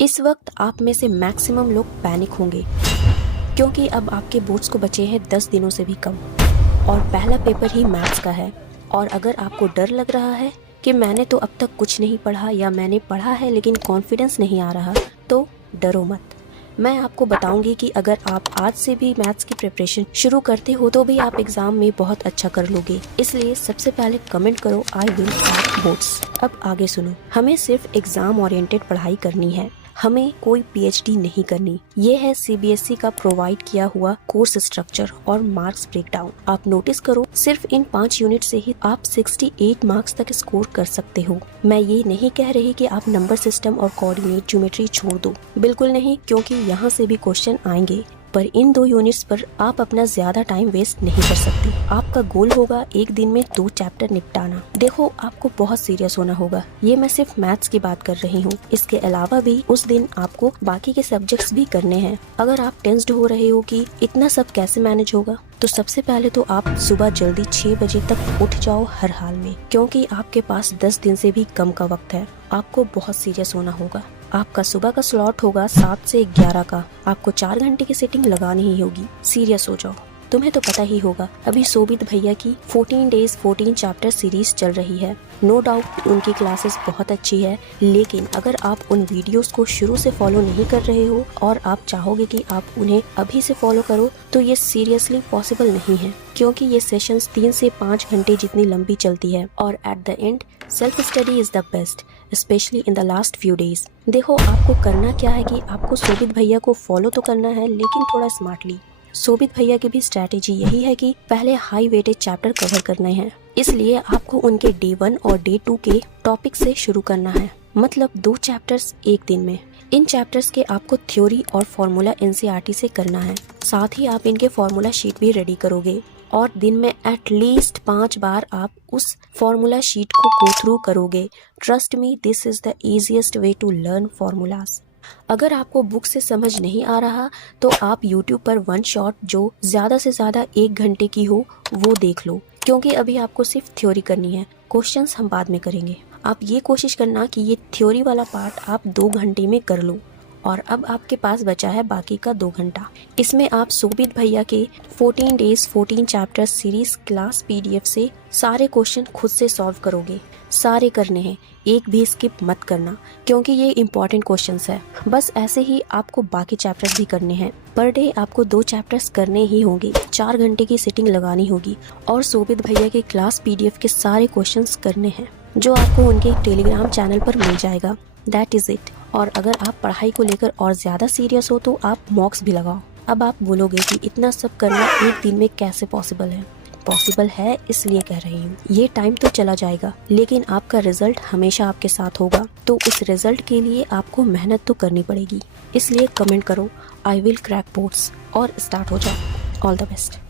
इस वक्त आप में से मैक्सिमम लोग पैनिक होंगे क्योंकि अब आपके बोर्ड्स को बचे हैं 10 दिनों से भी कम और पहला पेपर ही मैथ्स का है। और अगर आपको डर लग रहा है कि मैंने तो अब तक कुछ नहीं पढ़ा या मैंने पढ़ा है लेकिन कॉन्फिडेंस नहीं आ रहा, तो डरो मत। मैं आपको बताऊंगी कि अगर आप आज से भी मैथ्स की प्रिपरेशन शुरू करते हो तो भी आप एग्जाम में बहुत अच्छा कर लोगे। इसलिए सबसे पहले कमेंट करो आई विल क्रैक बोर्ड्स। अब आगे सुनो, हमें सिर्फ एग्जाम ओरिएंटेड पढ़ाई करनी है, हमें कोई पीएचडी नहीं करनी। ये है सीबीएसई का प्रोवाइड किया हुआ कोर्स स्ट्रक्चर और मार्क्स ब्रेकडाउन। आप नोटिस करो, सिर्फ इन 5 यूनिट से ही आप 68 मार्क्स तक स्कोर कर सकते हो। मैं ये नहीं कह रही कि आप नंबर सिस्टम और कोऑर्डिनेट ज्योमेट्री छोड़ दो, बिल्कुल नहीं, क्योंकि यहाँ से भी क्वेश्चन आएंगे। पर इन 2 यूनिट्स पर आप अपना ज्यादा टाइम वेस्ट नहीं कर सकते। आपका गोल होगा एक दिन में 2 चैप्टर निपटाना। देखो, आपको बहुत सीरियस होना होगा। ये मैं सिर्फ मैथ्स की बात कर रही हूँ, इसके अलावा भी उस दिन आपको बाकी के सब्जेक्ट्स भी करने हैं। अगर आप टेंस्ड हो रहे हो कि इतना सब कैसे मैनेज होगा, तो सबसे पहले तो आप सुबह जल्दी 6 बजे तक उठ जाओ हर हाल में, क्योंकि आपके पास 10 दिन से भी कम का वक्त है। आपको बहुत सीरियस होना होगा। आपका सुबह का स्लॉट होगा 7 से 11 का। आपको 4 घंटे की सिटिंग लगानी ही होगी। सीरियस हो जाओ। तुम्हें तो पता ही होगा, अभी शोभित भैया की 14 डेज 14 चैप्टर सीरीज चल रही है। नो डाउट उनकी क्लासेस बहुत अच्छी है, लेकिन अगर आप उन वीडियोस को शुरू से फॉलो नहीं कर रहे हो और आप चाहोगे कि आप उन्हें अभी से फॉलो करो, तो ये सीरियसली पॉसिबल नहीं है, क्योंकि ये सेशंस 3 से 5 घंटे जितनी लंबी चलती है। और at the end self study is the best, specially in the last few days. देखो, आपको करना क्या है कि आपको शोभित भैया को फॉलो तो करना है, लेकिन थोड़ा स्मार्टली। शोभित भैया की भी स्ट्रैटेजी यही है कि पहले हाई वेटेज चैप्टर कवर करने हैं, इसलिए आपको उनके डे 1 और डे 2 के टॉपिक से शुरू करना है, मतलब 2 चैप्टर्स एक दिन में। इन चैप्टर्स के आपको थ्योरी और फॉर्मूला एनसीईआरटी से करना है, साथ ही आप इनके फॉर्मूला शीट भी रेडी करोगे और दिन में एटलीस्ट 5 बार आप उस फॉर्मूला शीट को गो थ्रू करोगे। Trust me, this is the easiest way to learn formulas. अगर आपको बुक से समझ नहीं आ रहा तो आप YouTube पर 1 शॉट जो ज्यादा से ज्यादा 1 घंटे की हो वो देख लो, क्योंकि अभी आपको सिर्फ थ्योरी करनी है, क्वेश्चंस हम बाद में करेंगे। आप ये कोशिश करना कि ये थ्योरी वाला पार्ट आप 2 घंटे में कर लो। और अब आपके पास बचा है बाकी का 2 घंटा। इसमें आप शोभित भैया के 14 days 14 chapter series class PDF से सारे क्वेश्चन खुद से सॉल्व करोगे। सारे करने हैं, एक भी स्किप मत करना, क्योंकि ये इम्पोर्टेंट क्वेश्चंस है। बस ऐसे ही आपको बाकी चैप्टर्स भी करने हैं। पर डे आपको 2 चैप्टर्स करने ही होंगे, 4 घंटे की सिटिंग लगानी होगी और शोभित भैया के क्लास PDF के सारे क्वेश्चंस करने हैं, जो आपको उनके टेलीग्राम चैनल पर मिल जाएगा। That is it. और अगर आप पढ़ाई को लेकर और ज्यादा सीरियस हो तो आप मॉक्स भी लगाओ। अब आप बोलोगे कि इतना सब करना एक दिन में कैसे पॉसिबल है? पॉसिबल है, इसलिए कह रही हूँ। ये टाइम तो चला जाएगा, लेकिन आपका रिजल्ट हमेशा आपके साथ होगा। तो उस रिजल्ट के लिए आपको मेहनत तो करनी पड़ेगी। इसलिए कमेंट करो आई विल क्रैक बोर्ड्स और स्टार्ट हो जाओ। All the best.